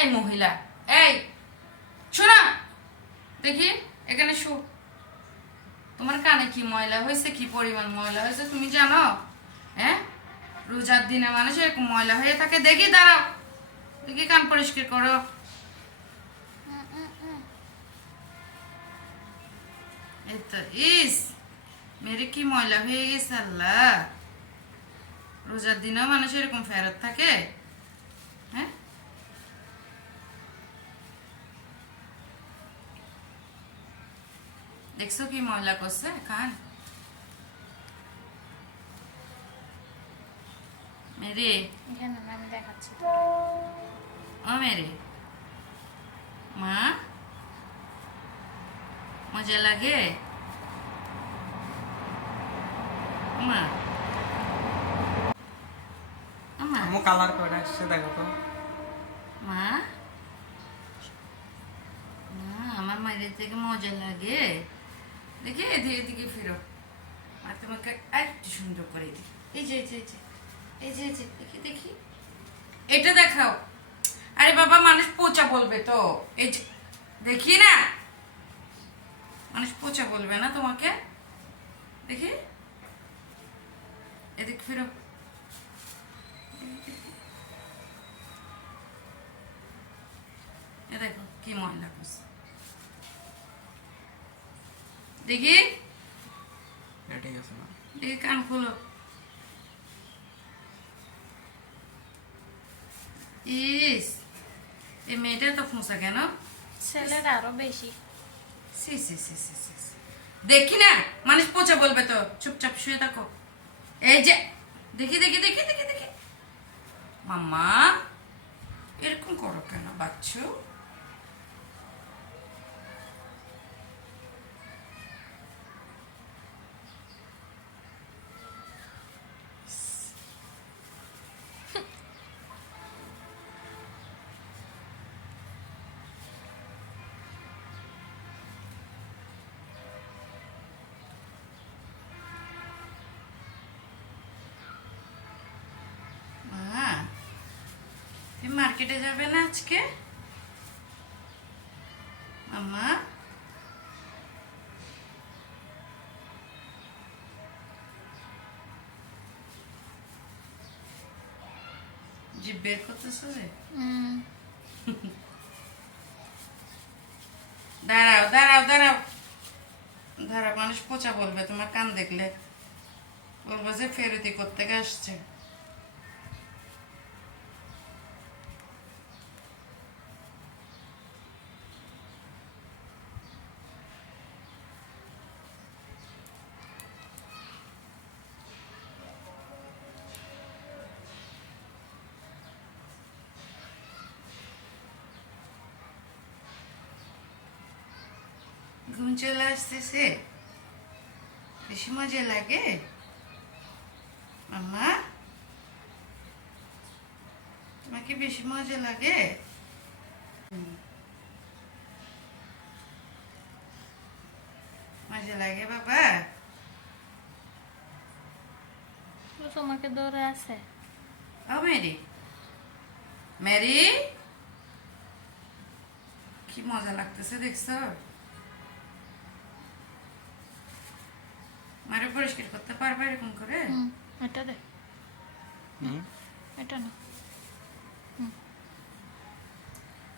এই মহিলা, এই শোনা দেখি, এখানে শো। তোমার কানে কি ময়লা হয়েছে, কি পরিমাণ ময়লা হয়েছে তুমি জানো? হ্যাঁ, রোজার দিনে মানুষ এরকম ময়লা হয়ে থাকে। দেখি দাঁড়াও, দেখি কান পরিষ্কার করো। এই তো, ইস মেরে কি ময়লা হয়ে গেছে আল্লাহ। রোজার দিনেও মানুষ এরকম ফেরত থাকে? হ্যাঁ, দেখছো কি ময়লা করছে কান? মেরে আমি দেখাচ্ছি। ও মেরে মা, মজা লাগে মা? মা, আমু কালার করে আসছে দেখো তো। মা, আমার মায়ের থেকে মজা লাগে। দেখি এদিকে এদিকে ফিরো, আর তোমাকে আরেকটু সুন্দর করে দিই। এই যে এই যে এই যে এই যে এই যে দেখি দেখি, এটা দেখাও। আরে বাবা, মানুষ পচা বলবে তো। এই যে দেখি না, মানুষ পচা বলবে না তোমাকে? দেখি এদিকে ফিরো। এ দেখো কি ময়লা করছে, দেখি ঠিক আছে না? দেখি কান খুলো। ইস, এই মেয়েটা তো খোঁচা কেন? ছেলের আরো বেশি। সি সি সি সি সি সি। দেখি না, মানুষ পচা বলবে তো। চুপচাপ শুয়ে থাকো। এই যে দেখি দেখি দেখি দেখি দেখি, মাম্মা এরকম করো কেন বাচ্চু? মা, তুমি মার্কেটে যাবে না আজকে? মাম্মা, জিভ বের করতেছো যে? দাঁড়াও দাঁড়াও দাঁড়াও দাঁড়াও, মানুষ পচা বলবে তোমার কান দেখলে। বলবো যে ফেরতি করতে আসছে। ঘুম চলে আসতেছে, বেশি মজা লাগে মাম্মা? তোমাকে বেশি মজা লাগে? মজা লাগে বাবা? তোমাকে দৌড়ে আছে। ও মেরি, মেরি কি মজা লাগতেছে দেখছো? মারে পরিষ্কার করতে পারবে এরকম করে? এটা দে, এটা না।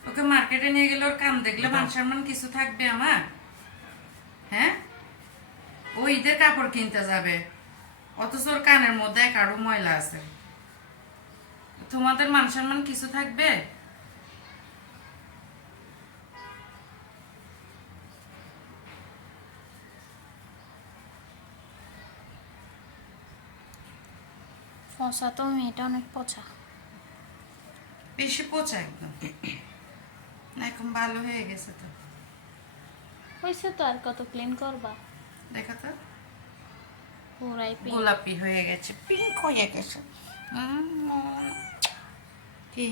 ওকে মার্কেটে নিয়ে গেলে ওর কাম দেখলে মান সম্মান কিছু থাকবে আমার? হ্যাঁ, ও ঈদের কাপড় কিনতে যাবে, অথচ ওর কানের মধ্যে কারো ময়লা আছে। তোমাদের মান সম্মান কিছু থাকবে? পচা তো, মেয়েটা অনেক পচা। বেশি পচা একদম না, এখন ভালো হয়ে গেছে তো। হয়েছে তো, আর কত ক্লিন করবা? দেখো তো, পুরাই pink। গোলাপি হয়ে গেছে, পিঙ্ক হয়ে গেছে। কি